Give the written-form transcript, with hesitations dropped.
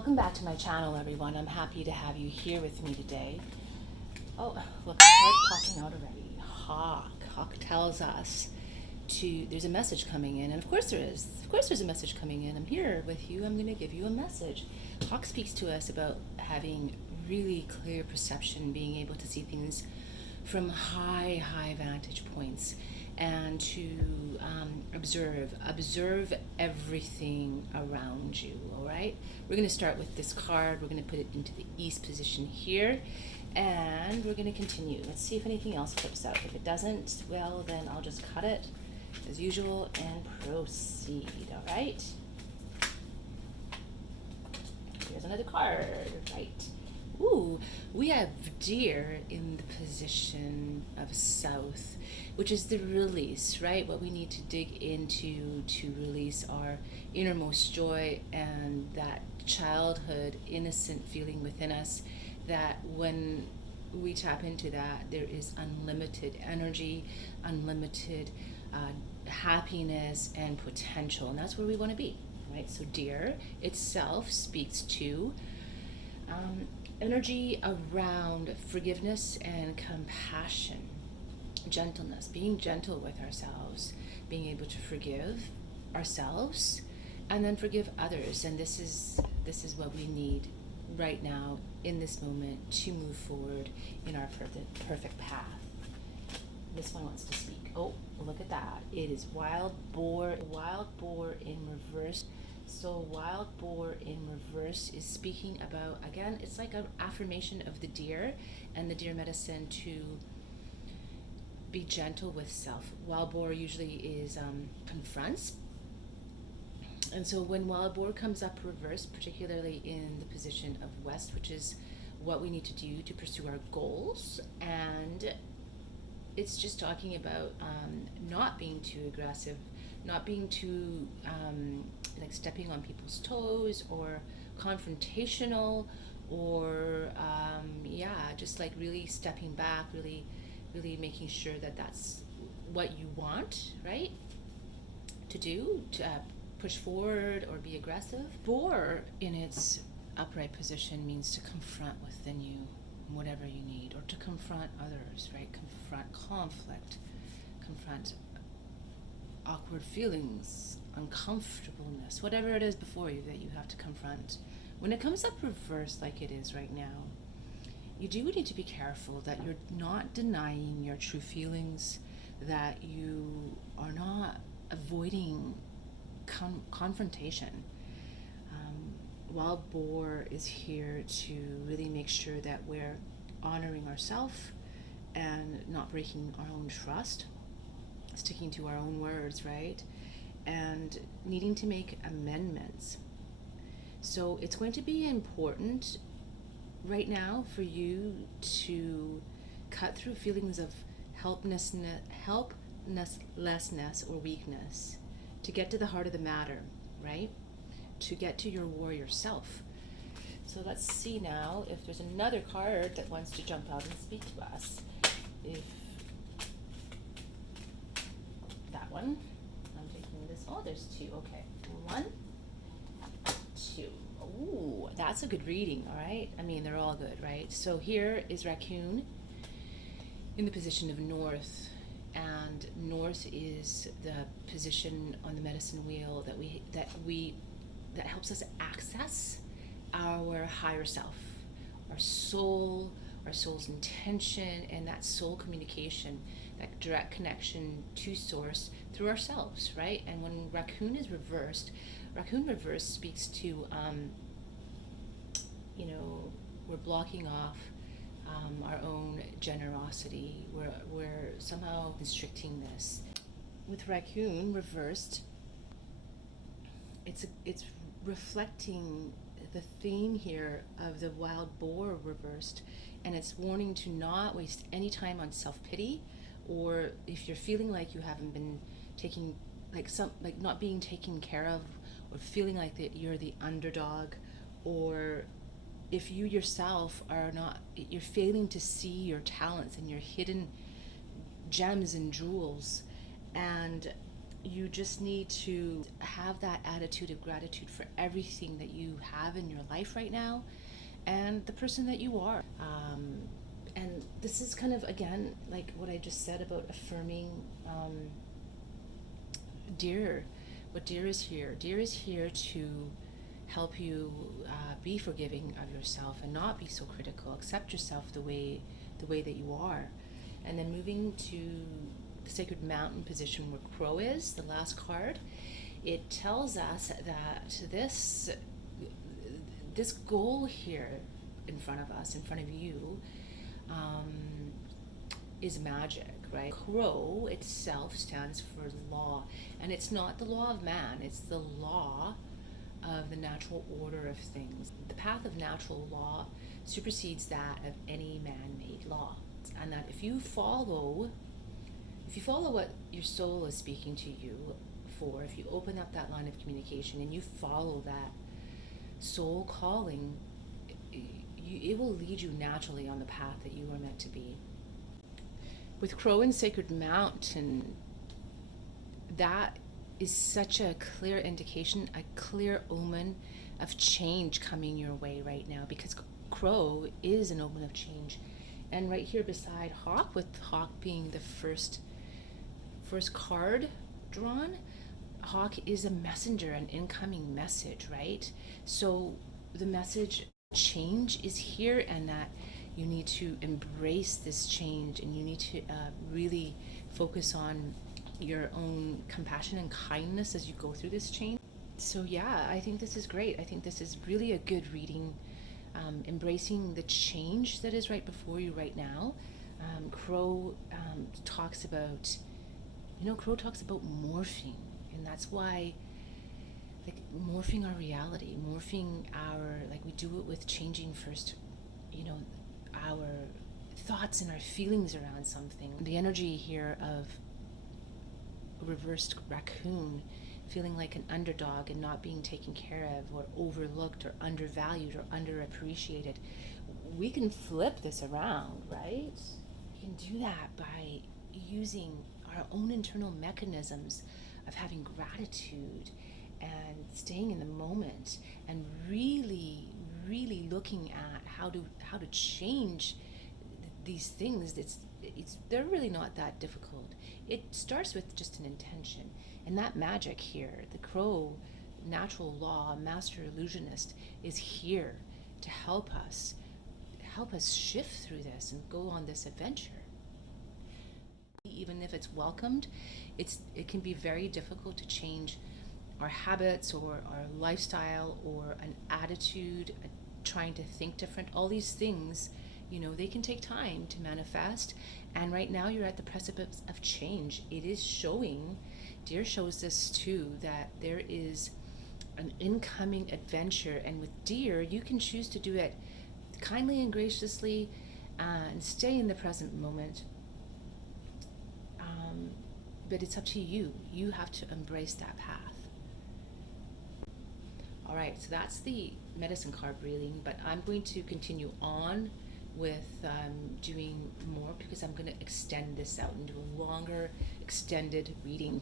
Welcome back to my channel, everyone. I'm happy to have you here with me today. Oh, look, card popping out already. Hawk. Hawk tells us there's a message coming in, and of course there is. Of course there's a message coming in. I'm here with you. I'm going to give you a message. Hawk speaks to us about having really clear perception, being able to see things from high vantage points, and to observe everything around you. All right, we're going to start with this card. We're going to put it into the east position here, and we're going to continue. Let's see if anything else flips out. If it doesn't, well, then I'll just cut it as usual and proceed. All right, here's another card. Right. Ooh, we have Deer in the position of South, which is the release, right? What we need to dig into to release our innermost joy and that childhood, innocent feeling within us, that when we tap into that, there is unlimited energy, unlimited happiness and potential, and that's where we want to be, right? So Deer itself speaks to energy around forgiveness and compassion, gentleness, being gentle with ourselves, being able to forgive ourselves and then forgive others. And this is what we need right now in this moment to move forward in our perfect path. This one wants to speak. Oh, look at that. It is wild boar in reverse. So wild boar in reverse is speaking about, again, it's like an affirmation of the deer and the deer medicine to be gentle with self. Wild boar usually is confronts. And so when wild boar comes up reverse, particularly in the position of west, which is what we need to do to pursue our goals, and it's just talking about not being too aggressive, not being too like stepping on people's toes or confrontational, or just like really stepping back, really making sure that that's what you want, right, to do, to push forward or be aggressive. Boar in its upright position means to confront within you whatever you need, or to confront others, right? Confront conflict, confront awkward feelings, uncomfortableness, whatever it is before you that you have to confront. When it comes up reverse like it is right now, you do need to be careful that you're not denying your true feelings, that you are not avoiding confrontation. Wild boar is here to really make sure that we're honoring ourselves and not breaking our own trust, sticking to our own words, right? And needing to make amendments. So it's going to be important right now for you to cut through feelings of helplessness or weakness, to get to the heart of the matter, right? To get to your warrior self. So let's see now if there's another card that wants to jump out and speak to us. If that one, I'm taking this. Oh, there's two. Okay, 1, 2. Ooh, that's a good reading. All right, I mean, they're all good, right? So here is Raccoon in the position of North, and North is the position on the medicine wheel that helps us access our higher self, our soul's intention, and that soul communication, that direct connection to source through ourselves, right? And when Raccoon reverse speaks to, we're blocking off our own generosity. We're somehow constricting this. With Raccoon reversed, it's reflecting the theme here of the wild boar reversed, and it's warning to not waste any time on self-pity, or if you're feeling like you haven't been taking, not being taken care of, or feeling like that you're the underdog, or if you yourself you're failing to see your talents and your hidden gems and jewels, and you just need to have that attitude of gratitude for everything that you have in your life right now and the person that you are. And this is kind of, again, like what I just said about affirming Dear. What Dear is here. Dear is here to help you be forgiving of yourself and not be so critical. Accept yourself the way that you are. And then moving to the Sacred Mountain position where Crow is, the last card, it tells us that this goal here in front of us, in front of you, is magic, right? Crow itself stands for law, and it's not the law of man, it's the law of the natural order of things. The path of natural law supersedes that of any man-made law. And that if you follow what your soul is speaking to you for, if you open up that line of communication and you follow that soul calling, it will lead you naturally on the path that you are meant to be. With Crow and Sacred Mountain, that is such a clear indication, a clear omen of change coming your way right now, because Crow is an omen of change. And right here beside Hawk, with Hawk being the first card drawn, Hawk is a messenger, an incoming message, right? So the message change is here, and that you need to embrace this change, and you need to really focus on your own compassion and kindness as you go through this change. So yeah, I think this is great. I think this is really a good reading, embracing the change that is right before you right now. Crow talks about, Crow talks about morphing, and that's why, like, morphing our reality, morphing like we do it with changing first, our thoughts and our feelings around something. The energy here of reversed raccoon, feeling like an underdog and not being taken care of or overlooked or undervalued or underappreciated. We can flip this around, right? We can do that by using our own internal mechanisms of having gratitude and staying in the moment and really looking at how to change these things. They're really not that difficult. It starts with just an intention, and that magic here, the Crow natural law master illusionist, is here to help us shift through this and go on this adventure. Even if it's welcomed, it can be very difficult to change our habits or our lifestyle or an attitude, trying to think different. All these things, they can take time to manifest. And right now you're at the precipice of change. It is showing, Dear shows this too, that there is an incoming adventure. And with Dear, you can choose to do it kindly and graciously and stay in the present moment. But it's up to you. You have to embrace that path. All right, so that's the medicine card reading, but I'm going to continue on with doing more, because I'm going to extend this out and do a longer extended reading.